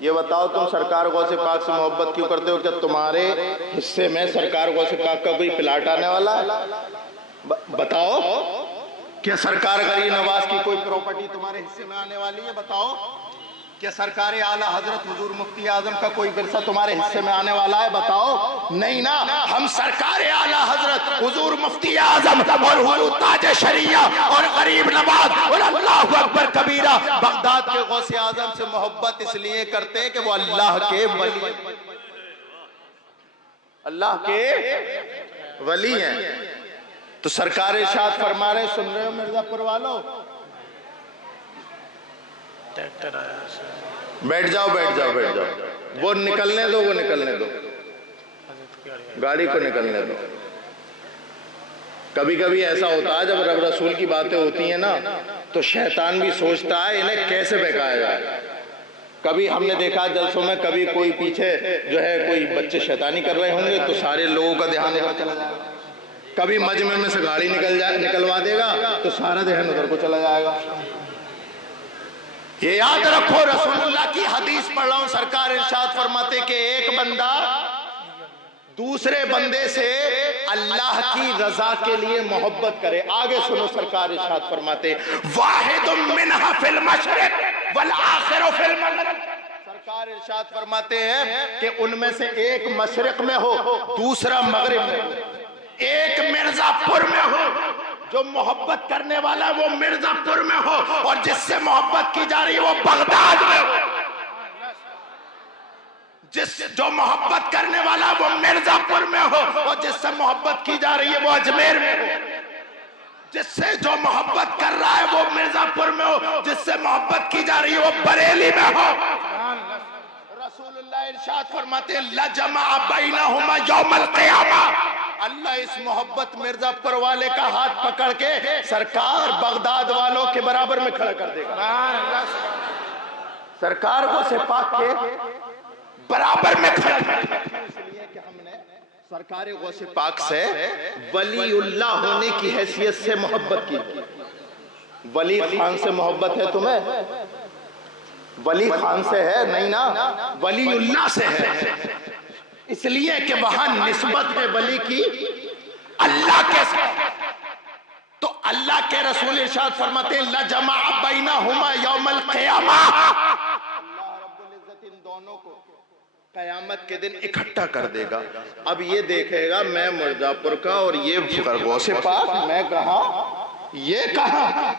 یہ بتاؤ تم سرکار غوث پاک سے محبت کیوں کرتے ہو؟ کیا تمہارے حصے میں سرکار غوث پاک کا کوئی پلاٹ آنے والا ہے؟ بتاؤ، کیا سرکار غریب نواز کی کوئی پراپرٹی تمہارے حصے میں آنے والی ہے؟ بتاؤ، کیا سرکار اعلیٰ حضرت حضور مفتی اعظم کا کوئی ورثہ تمہارے حصے میں آنے والا ہے؟ بتاؤ، نہیں نا۔ ہم سرکار اعلیٰ حضرت حضور مفتی اعظم اور حضور تاج شریعہ اور غریب نواز اور اللہ اکبر کبیرہ بغداد کے غوث اعظم سے محبت اس لیے کرتے ہیں کہ وہ اللہ کے ولی، اللہ کے ولی ہیں۔ تو سرکار ارشاد فرما رہے، سن رہے ہو مرزا پور والو؟ بیٹھ جاؤ بیٹھ جاؤ بیٹھ جاؤ، وہ نکلنے دو، وہ نکلنے دو، گاڑی کو نکلنے دو۔ کبھی کبھی ایسا ہوتا ہے جب رب رسول کی باتیں ہوتی ہیں نا تو شیطان بھی سوچتا ہے انہیں کیسے بہکایا جائے۔ کبھی ہم نے دیکھا جلسوں میں، کبھی کوئی پیچھے جو ہے کوئی بچے شیطانی کر رہے ہوں گے تو سارے لوگوں کا دھیان ادھر چلا جائے گا۔ کبھی مجمع میں سے گاڑی نکلوا دے گا تو سارا دھیان ادھر کو چلا جائے گا۔ یہ یاد رکھو، رسول اللہ کی حدیث پڑھ رہا ہوں، سرکار ارشاد فرماتے کہ ایک بندہ دوسرے بندے سے اللہ کی رضا کے لیے محبت کرے۔ آگے سنو، سرکار ارشاد فرماتے واحد منہا فی المشرق والآخر فی المغرب۔ سرکار ارشاد فرماتے ہیں کہ ان میں سے ایک مشرق میں ہو، دوسرا مغرب میں ہو۔ ایک مرزا پور میں ہو، جو محبت کرنے والا وہ مرزا پور میں ہو، اور جس سے محبت کی جا رہی ہے وہ بغداد میں ہو۔ جو محبت کرنے والا وہ مرزا پور میں ہو، اور جس سے محبت کی جا رہی ہے وہ اجمیر میں ہو۔ جس سے جو محبت کر رہا ہے وہ مرزا پور میں ہو، جس سے محبت کی جا رہی ہے وہ بریلی میں ہو۔ رسول اللہ ارشاد فرماتے لجمع بینہما یوم القیامہ، اللہ اس محبت مرزا پور والے کا ہاتھ پکڑ کے سرکار بغداد والوں کے برابر میں کھڑا کر دے گا۔ سرکار غوث پاک کے برابر میں کھڑا کر دے گا، اس لیے کہ ہم نے سرکار غوث پاک سے ولی اللہ ہونے کی حیثیت سے محبت کی۔ ولی خان سے محبت ہے تمہیں؟ ولی خان سے ہے نہیں نا، ولی اللہ سے ہے، اس لیے کہ وہاں نسبت ہے ولی کی اللہ کے ساتھ۔ تو اللہ کے رسول ارشاد فرماتے ہیں لجمع بینہما یوم القیامہ، اللہ رب العزت ان دونوں کو قیامت کے دن اکٹھا کر دے گا۔ اب یہ دیکھے گا میں مرزا پور کا اور یہ غوث پاک، میں کہاں یہ کہاں،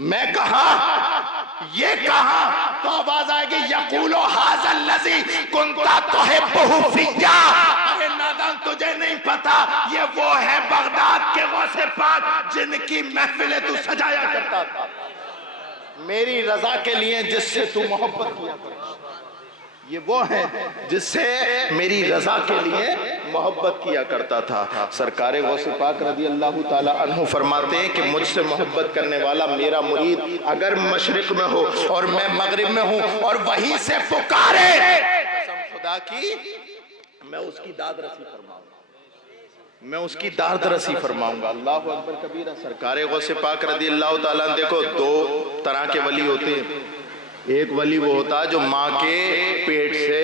میں کہاں یہ کہاں، تو آواز آئے گی یقولو ھذا الذی کنت تحبہ فیا، ارے نادان تجھے نہیں پتا یہ وہ ہے بغداد کے غوث پاک جن کی محفلیں تو سجایا کرتا تھا، میری رضا کے لیے جس سے تو محبت کیا کرتا، یہ وہ ہے جس سے میری رضا کے لیے محبت کیا کرتا تھا۔ سرکار غوث پاک رضی اللہ تعالی عنہ فرماتے ہیں کہ مجھ سے محبت کرنے والا میرا مرید اگر مشرق میں ہو اور میں مغرب میں ہوں اور وہیں سے پکارے، قسم خدا کی میں اس کی داد رسی فرماؤں گا، میں اس کی داد رسی فرماؤں گا۔ اللہ اکبر کبیرہ۔ سرکار غوث پاک رضی اللہ تعالی عنہ، دیکھو دو طرح کے ولی ہوتے ہیں۔ ایک ولی وہ ہوتا ہے جو ماں کے پیٹ سے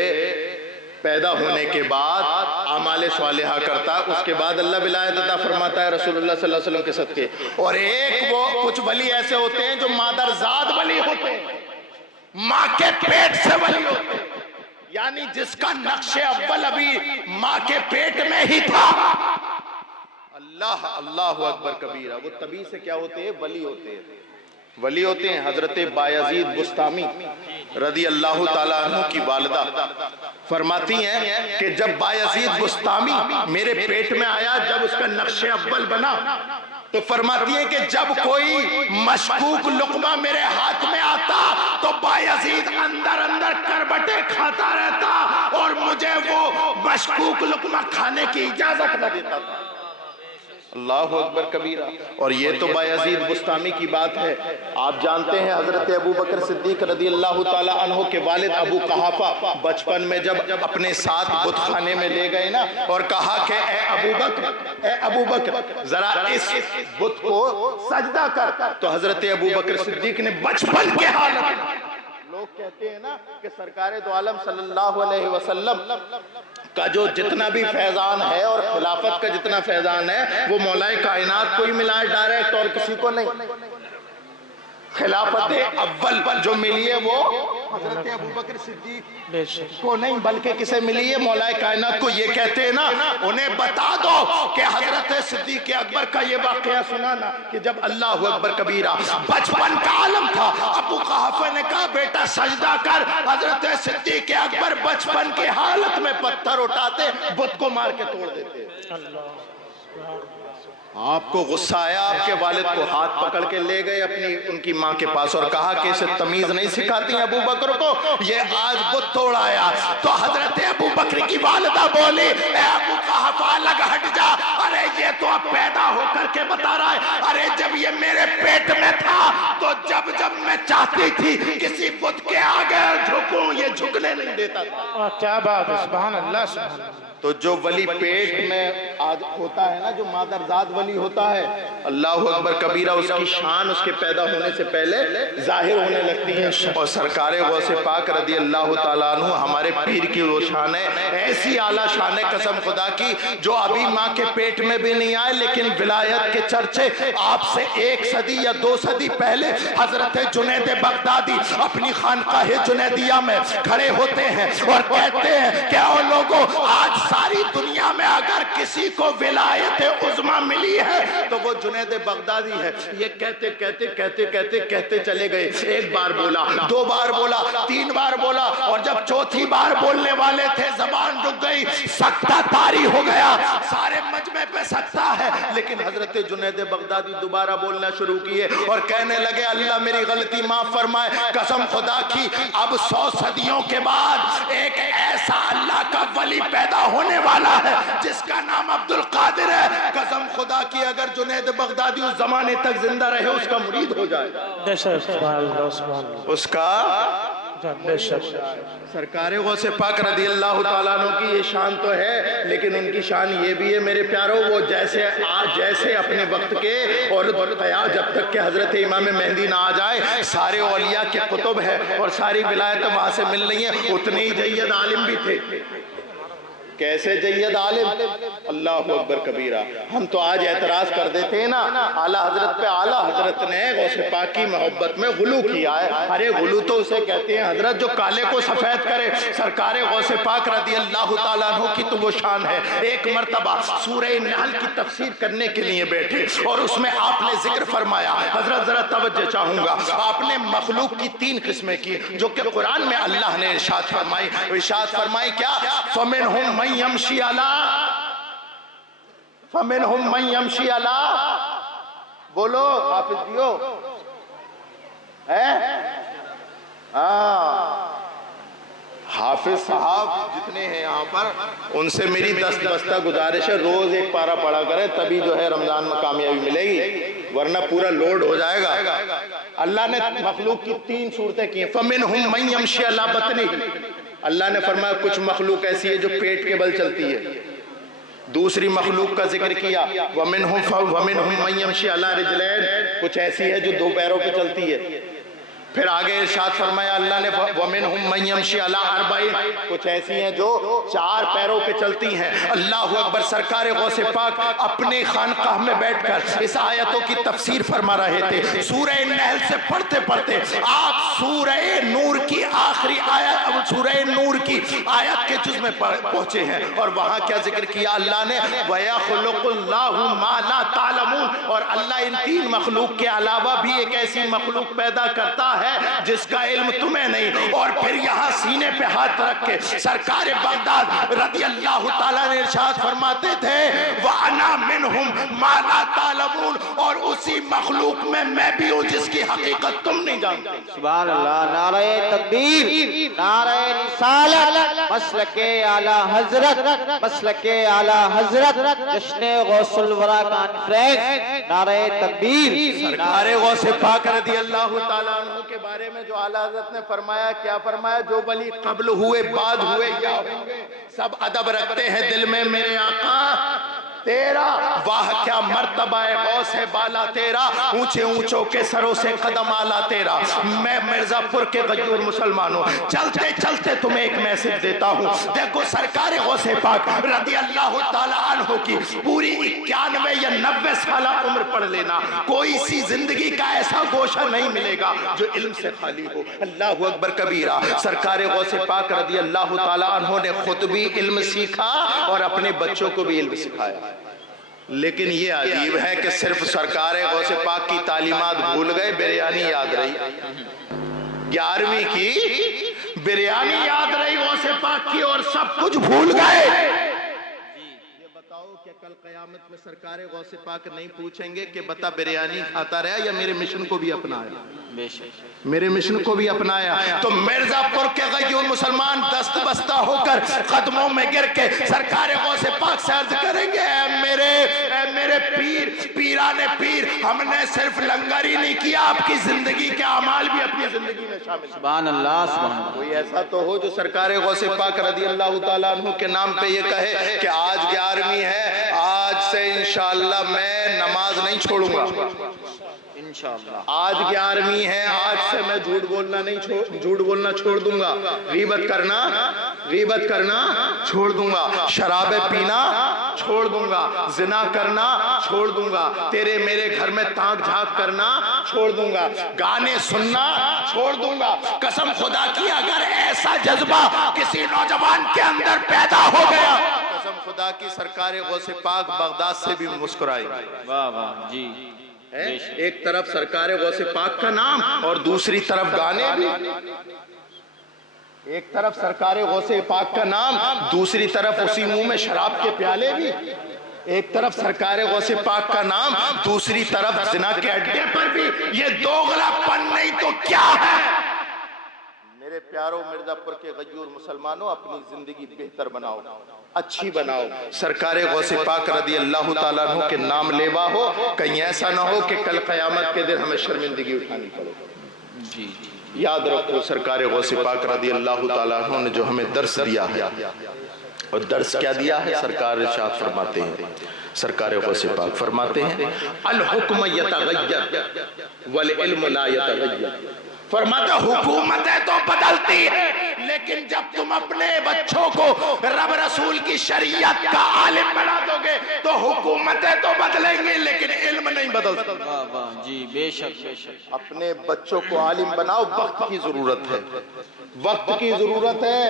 پیدا ہونے کے بعد اعمال صالحہ کرتا ہے، اس کے بعد اللہ ولایت عطا فرماتا ہے رسول اللہ صلی اللہ علیہ وسلم کے صدقے۔ اور ایک وہ کچھ ولی ایسے ہوتے ہیں جو مادرزاد ولی ہوتے ہیں، ماں کے پیٹ سے ولی ہوتے ہیں، یعنی جس کا نقش اول ابھی ماں کے پیٹ میں ہی تھا۔ اللہ اکبر کبیرہ۔ وہ تبھی سے کیا ہوتے ہیں؟ ولی ہوتے ہیں، ولی ہوتے ہیں۔ حضرت بایزید بستامی رضی اللہ تعالیٰ عنہ کی والدہ فرماتی ہیں کہ جب بایزید بستامی میرے پیٹ میں آیا، جب اس کا نقش اول بنا، تو فرماتی ہیں کہ جب کوئی مشکوک لقمہ میرے ہاتھ میں آتا تو بایزید اندر اندر کربٹیں کھاتا رہتا اور مجھے وہ مشکوک لقمہ کھانے کی اجازت نہ دیتا تھا۔ اللہ اکبر کبیرہ۔ اور یہ تو بایزید بستامی کی بات ہے۔ آپ جانتے ہیں حضرت ابو بکر صدیق رضی اللہ تعالی عنہ کے والد ابو قحافہ بچپن میں جب اپنے ساتھ بت خانے میں لے گئے نا اور کہا کہ اے ابو بکر ذرا اس بت کو سجدہ کر، تو حضرت ابو بکر صدیق نے بچپن کے حالت لوگ کہتے ہیں نا کہ سرکار دو عالم صلی اللہ علیہ وسلم کا جو جتنا بھی فیضان ہے اور خلافت کا جتنا فیضان ہے وہ مولا کائنات کو ہی ملا ہے ڈائریکٹ، اور کسی کو نہیں۔ خلافت اول جو ملی ہے وہ حضرت ابوبکر صدیق کو نہیں بلکہ کسے ملی ہے؟ مولا کائنات کو۔ یہ کہتے ہیں نا انہیں بتا دو کہ حضرت صدیق اکبر کا یہ واقعہ سنا نا کہ جب اللہ اکبر کبیرہ بچپن کا عالم تھا، ابو قحافہ نے کہا بیٹا سجدہ کر، حضرت صدیق اکبر بچپن کی حالت میں پتھر اٹھاتے بت کو مار کے توڑ دیتے۔ آپ کو غصہ آیا، آپ کے والد کو ہاتھ پکڑ کے لے گئے اپنی ان کی ماں کے پاس اور کہا کہ اسے تمیز نہیں سکھاتی ابو بکر کو، یہ آج بت توڑ آیا۔ تو حضرت ابو بکر کی والدہ بولی اے ابو قحافہ الگ ہٹ جا، ارے یہ تو اب پیدا ہو کر کے بتا رہا ہے، ارے جب یہ میرے پیٹ میں تھا تو جب میں چاہتی تھی کسی بت کے آگے جھکوں یہ جھکنے نہیں دیتا تھا۔ کیا بات ہے، سبحان اللہ سبحان اللہ۔ تو جو ولی پیٹ میں آج ہوتا ہے نا، جو مادرزاد ولی ہوتا ہے، اللہ اکبر کبیرہ، اس کی شان اس کے پیدا ہونے سے پہلے ظاہر ہونے لگتی ہے۔ اور سرکار غوث پاک رضی اللہ تعالیٰ عنہ ہمارے پیر کی وہ شان ہے، ایسی اعلیٰ شان ہے قسم خدا کی جو ابھی ماں کے پیٹ میں بھی نہیں آئے، لیکن ولایت کے چرچے آپ سے 1 صدی یا 2 صدی پہلے حضرت جنید بغدادی اپنی خانقاہ جنیدیہ میں کھڑے ہوتے ہیں اور کہتے ہیں کہ او لوگوں، آج ساری دنیا میں اگر کسی کو ولایت عظمیٰ ملی ہے تو وہ جنید بغدادی ہے۔ یہ کہتے چلے گئے، 1 بار بولا، 2 بار بولا، 3 بار بولا، اور جب 4تھی بار بولنے والے تھے زبان رک گئی، سکتہ طاری ہو گیا، سارے مجمع پہ سکتہ ہے۔ لیکن حضرت جنید بغدادی دوبارہ بولنا شروع کیے اور کہنے لگے اللہ میری غلطی معاف فرمائے، قسم خدا کی اب 100 صدیوں کے بعد ایک ایسا اللہ کا ولی پیدا ہونے والا ہے جس کا نام عبد القادر ہے، قسم خدا کی اگر جنید بغدادی اس زمانے تک زندہ رہے اس کا مرید ہو جائے، اس کا سرکار غوث پاک رضی اللہ تعالیٰ عنہ کی یہ شان تو ہے، لیکن ان کی شان یہ بھی ہے میرے پیارو، وہ جیسے اپنے وقت کے اور جب تک کہ حضرت امام مہدی نہ آ جائے سارے اولیاء کے کتب ہے اور ساری ولایت وہاں سے مل رہی ہیں، اتنے ہی جید عالم بھی تھے۔ کیسے جید عالم؟ اللہ اکبر کبیرہ۔ ہم تو آج اعتراض کر دیتے ہیں نا اعلیٰ حضرت پہ، اعلیٰ حضرت نے غوث پاک کی محبت میں غلو کیا ہے۔ ارے غلو تو اسے کہتے ہیں حضرت جو کالے کو سفید کرے، سرکار غوث پاک رضی اللہ تعالیٰ عنہ کی تو وہ شان ہے۔ ایک مرتبہ سورہ نحل کی تفسیر کرنے کے لیے بیٹھے اور اس میں آپ نے ذکر فرمایا، حضرت ذرا توجہ چاہوں گا، آپ نے مخلوق کی 3 قسمیں کی جو کہ قرآن میں اللہ نے ارشاد فرمائی کیا؟ فَمِنْهُمْ مَنْ يَمْشِي عَلَىٰ فَمِنْهُمْ مَنْ يَمْشِي عَلَىٰ، بولو حافظ دیو حافظ صاحب جتنے ہیں یہاں پر ان سے میری دست بستہ گزارش ہے روز 1 پارہ پڑھا کریں، تبھی جو ہے رمضان میں کامیابی ملے گی، ورنہ پورا لوڈ ہو جائے گا۔ اللہ نے مخلوق کی 3 صورتیں کی ہیں۔ فَمِنْهُمْ مَنْ يَمْشِي عَلَىٰ بَطْنِهِ، اللہ نے فرمایا کچھ مخلوق ایسی ہے جو پیٹ کے بل چلتی ہے۔ دوسری مخلوق کا ذکر کیا وَمِنْهُمْ مَنْ يَمْشِي عَلَىٰ رِجْلَيْنِ، کچھ ایسی ہے جو 2 پیروں پہ چلتی ہے۔ پھر آگے ارشاد فرمایا اللہ نے وَمِنْهُمْ مَنْ يَمْشِي عَلَىٰ أَرْبَعٍ، کچھ ایسی ہیں جو 4 پیروں پہ چلتی ہیں۔ اللہ اکبر، سرکار غوث پاک اپنے خانقاہ میں بیٹھ کر اس آیتوں کی تفسیر فرما رہے تھے۔ سورہ نحل سے پڑھتے پڑھتے آپ سورہ نور کی آخری آیت، سورہ نور کی آیت کے جز میں پہنچے ہیں اور وہاں کیا ذکر کیا اللہ نے؟ وَيَخْلُقُ اللَّهُ مَا لَا تَعْلَمُونَ، اور اللہ ان 3 مخلوق کے علاوہ بھی ایک ایسی مخلوق پیدا کرتا ہے جس کا علم تمہیں نہیں۔ اور پھر یہاں سینے پہ ہاتھ رکھ کے سرکار بغداد رضی اللہ تعالیٰ نے ارشاد فرماتے تھے وَأَنَا مِنْهُمْ مَا لَا تَعْلَمُونَ، اور اسی مخلوق میں بھی ہوں جس کی حقیقت تم نہیں جانتے۔ سبحان اللہ، نعرہ تکبیر، نعرہ رسالت، مسلک اعلیٰ حضرت، مسلک اعلیٰ حضرت، جشن غوث الورا کانفرنس، نعرہ تکبیر۔ سرکار غوث پاک رضی اللہ تعالیٰ عنہ کے بارے میں جو اعلیٰ حضرت نے فرمایا، کیا فرمایا؟ جو ولی قبل ہوئے بعد ہوئے یا ہوں گے سب ادب رکھتے ہیں دل میں میرے آقا تیرا، واہ کیا مرتبہ ہے غوث بالا تیرا، اونچے اونچوں کے سروں سے قدم آلا تیرا۔ میں مرزا پور کے غیور مسلمانوں چلتے چلتے تمہیں ایک میسج دیتا ہوں، دیکھو سرکار غوث پاک رضی اللہ تعالیٰ عنہ کی پوری 91 یا 90 سالہ عمر پڑھ لینا، کوئی سی زندگی کا ایسا گوشہ نہیں ملے گا جو علم سے خالی ہو۔ اللہ اکبر کبیرہ۔ سرکار غوث پاک رضی اللہ تعالیٰ عنہ نے خود بھی علم سیکھا اور اپنے بچوں کو بھی علم سکھایا، لیکن یہ عجیب ہے کہ صرف سرکار غوث پاک کی تعلیمات بھول گئے، بریانی یاد رہی۔ 11ویں کی بریانی یاد رہی غوث پاک کی اور سب کچھ بھول گئے۔ یہ بتاؤ کہ کل قیامت میں سرکار غوث پاک نہیں پوچھیں گے کہ بتا بریانی کھاتا رہا یا میرے مشن کو بھی اپنایا؟ میرے مشن کو بھی اپنایا۔ تو مرزا پور کے غیور مسلمان دست بستہ ہو کر قدموں میں گر کے سرکار غوث پاک سے عرض کریں گے، اے میرے پیر، پیران پیر، ہم نے صرف لنگر ہی نہیں کیا، آپ کی زندگی کے اعمال بھی اپنی زندگی میں شامل۔ سبحان اللہ، سبحان اللہ۔ کوئی ایسا تو ہو جو سرکار غوث پاک رضی اللہ تعالیٰ عنہ کے نام پہ یہ کہے کہ آج 11ویں ہے، آج سے انشاءاللہ میں نماز نہیں چھوڑوں گا، آج 11ویں ہے، آج سے میں جھوٹ بولنا چھوڑ دوں گا، غیبت کرنا چھوڑ دوں گا، شراب پینا چھوڑ دوں گا، زنا کرنا چھوڑ دوں گا، تیرے میرے گھر میں تاک جھانک کرنا چھوڑ دوں گا، گانے سننا چھوڑ دوں گا۔ قسم خدا کی اگر ایسا جذبہ کسی نوجوان کے اندر پیدا ہو گیا، قسم خدا کی سرکار غوث پاک بغداد سے بھی مسکرائے۔ واہ واہ جی۔ ایک طرف سرکار غوث پاک کا نام اور دوسری طرف گانے بھی، ایک طرف سرکار غوث پاک کا نام، دوسری طرف اسی منہ میں شراب کے پیالے بھی، ایک طرف سرکار غوث پاک کا نام، دوسری طرف زنا کے اڈے پر بھی۔ یہ دوغلا پن نہیں تو کیا ہے؟ میرے پیاروں مرزا پور کے غیور مسلمانوں، اپنی زندگی بہتر بناؤ، اچھی بناؤ، سرکار غوث پاک رضی اللہ تعالیٰ عنہ کے نام لیوا ہو، کہیں ایسا نہ ہو کہ کل قیامت کے دن ہمیں شرمندگی اٹھانی پڑے۔ جی یاد رکھو سرکار غوث پاک رضی اللہ تعالیٰ عنہ نے جو ہمیں درس دیا ہے، اور درس کیا دیا ہے؟ سرکار ارشاد فرماتے ہیں، سرکار غوث پاک فرماتے ہیں الحکم یتغیر والعلم لا یتغیر۔ فرماتا حکومتیں تو بدلتی ہے، لیکن جب تم اپنے بچوں کو رب رسول کی شریعت کا عالم بنا دو گے تو حکومتیں تو بدلیں گے لیکن علم نہیں بدلتا۔ واہ واہ جی، بے شک بے شک۔ اپنے بچوں کو عالم بناؤ، وقت کی ضرورت ہے، وقت کی ضرورت ہے۔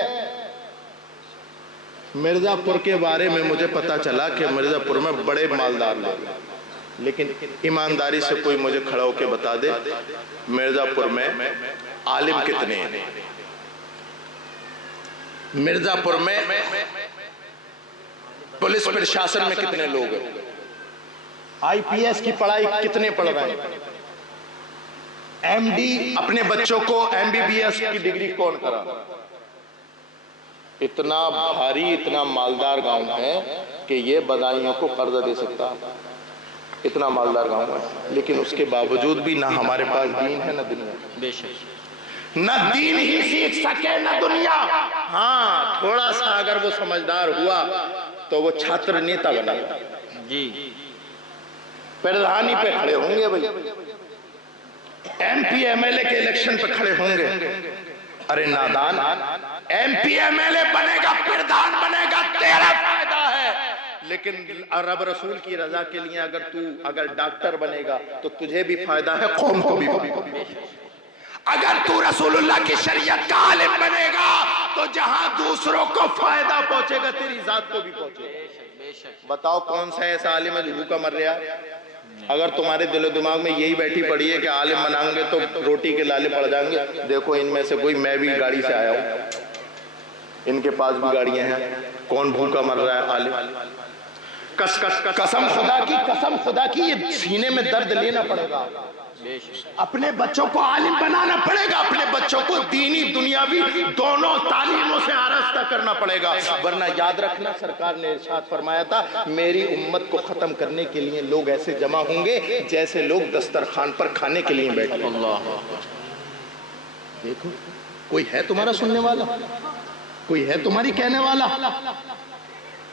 مرزا پور کے بارے میں مجھے پتا چلا کہ مرزا پور میں بڑے مالدار لوگ، لیکن ایمانداری سے کوئی مجھے کھڑا ہو کے بتا دے مرزا پور میں عالم کتنے ہیں؟ مرزا پور میں پولیس پرشاسن میں کتنے لوگ ہیں؟ آئی پی ایس کی پڑھائی کتنے پڑھ رہے ہیں؟ ایم ڈی اپنے بچوں کو ایم بی بی ایس کی ڈگری کون کرا؟ اتنا بھاری، اتنا مالدار گاؤں ہے کہ یہ بدائیوں کو قرض دے سکتا، اتنا مالدار گاؤں ہے، لیکن اس کے باوجود بھی نہ ہمارے پاس دین ہے نہ دنیا، بے شک، نہ دین ہی سیکھ سکے نہ دنیا۔ ہاں تھوڑا سا اگر وہ سمجھدار ہوا تو وہ چھاتر نیتا بنا، جی پردھانی پہ کھڑے ہوں گے، بھائی ایم پی ایم ایل اے کے الیکشن پہ کھڑے ہوں گے۔ ارے نادان، ایم پی ایم ایل اے بنے گا، پردھان بنے گا، تیرا فائدہ ہے، لیکن رب رسول کی رضا کے لیے اگر ڈاکٹر بنے گا تو تجھے بھی فائدہ ہے، قوم کو بھی فائدہ ہے۔ اگر تو رسول اللہ کی شریعت کا عالم بنے گا تو جہاں دوسروں کو فائدہ پہنچے گا تیری ذات کو بھی پہنچے گا۔ بتاؤ کون سا ایسا عالم ہے جو بھوکا مر رہا؟ اگر تمہارے دل و دماغ میں یہی بیٹھی پڑی ہے کہ عالم بنائیں گے تو روٹی کے لالے پڑ جائیں گے، دیکھو ان میں سے کوئی، میں بھی گاڑی سے آیا ہوں، ان کے پاس بھی گاڑیاں ہیں، کون بھوکا مر رہا ہے؟ عالم۔ قسم خدا کی یہ سینے میں درد لینا پڑے گا، اپنے بچوں کو عالم بنانا پڑے گا، اپنے بچوں کو دینی دنیاوی دونوں تعلیموں سے آراستہ کرنا پڑے گا، ورنہ یاد رکھنا سرکار نے ارشاد فرمایا تھا میری امت کو ختم کرنے کے لیے لوگ ایسے جمع ہوں گے جیسے لوگ دسترخوان پر کھانے کے لیے بیٹھے۔ دیکھو کوئی ہے تمہارا سننے والا، کوئی ہے تمہاری کہنے والا؟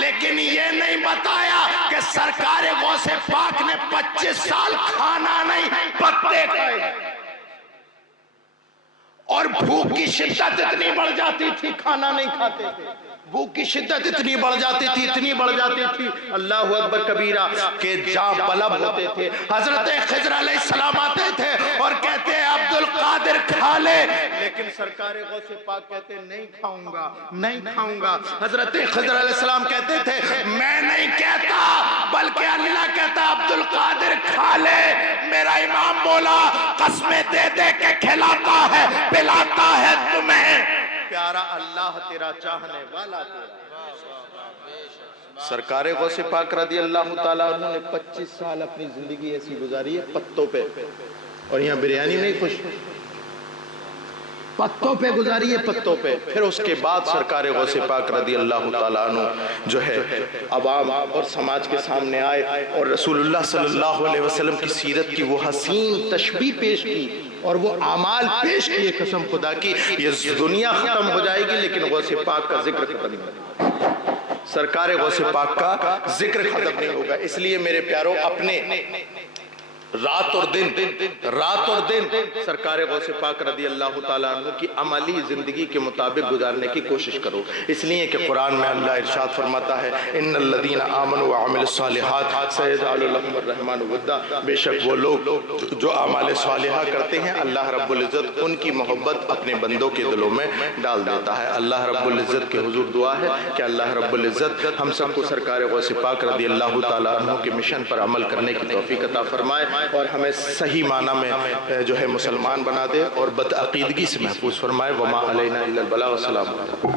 لیکن یہ نہیں بتایا کہ سرکار غوث پاک نے 25 سال کھانا نہیں پتے کھائے، اور بھوک کی شدت اتنی بڑھ جاتی تھی کھانا نہیں کھاتے تھے، بھوک کی شدت اتنی بڑھ جاتی تھی، اتنی بڑھ جاتی تھی، اللہ اکبر کبیرہ، کہ جاں طلب ہوتے تھے۔ حضرت خضر علیہ السلام آتے تھے اور کہتے ہیں عبد القادر کھا لے، لیکن سرکار غوث پاک کہتے نہیں کھاؤں گا، نہیں کھاؤں گا۔ حضرت خضر علیہ السلام کہتے تھے میں نہیں کہتا بلکہ اللہ کہتا عبد القادر کھا لے، میرا امام بولا قسمیں دے دے کے کھلاتا ہے پلاتا ہے تمہیں پیارا اللہ تیرا چاہنے والا تیرا۔ سرکار غوث پاک رضی اللہ تعالیٰ عنہ نے 25 سال اپنی زندگی ایسی گزاری ہے پتوں پہ، اور یہاں بریانی نہیں خوش، پتوں پہ گزاری ہے، پتوں پہ۔ پھر اس کے بعد سرکار غوث پاک رضی اللہ تعالیٰ عنہ جو ہے عوام اور سماج کے سامنے آئے اور رسول اللہ صلی اللہ علیہ وسلم کی سیرت کی وہ حسین تشبیہ پیش کی اور وہ اعمال پیش کیے، قسم خدا کی یہ دنیا ختم ہو جائے گی لیکن غوث پاک کا ذکر ختم نہیں ہوگا، سرکار غوث پاک کا ذکر ختم نہیں ہوگا۔ اس لیے میرے پیاروں اپنے رات اور دن سرکار غوث پاک رضی اللہ تعالیٰ عنہ کی عملی زندگی کے مطابق گزارنے کی کوشش کرو، اس لیے کہ قرآن میں اللہ ارشاد فرماتا ہے ان الذین آمنوا وعملوا الصالحات سیجعل لهم الرحمن ودا، بے شک وہ لوگ جو اعمال صالحہ کرتے ہیں اللہ رب العزت ان کی محبت اپنے بندوں کے دلوں میں ڈال دیتا ہے۔ اللہ رب العزت کے حضور دعا ہے کہ اللہ رب العزت ہم سب کو سرکار غوث پاک رضی اللہ تعالیٰ عنہ کے مشن پر عمل کرنے کی توفیق عطا فرمائے اور ہمیں صحیح معنی میں جو ہے مسلمان بنا دے اور بدعقیدگی سے محفوظ فرمائے۔ وما علینا الا البلاغ۔ السلام علیکم۔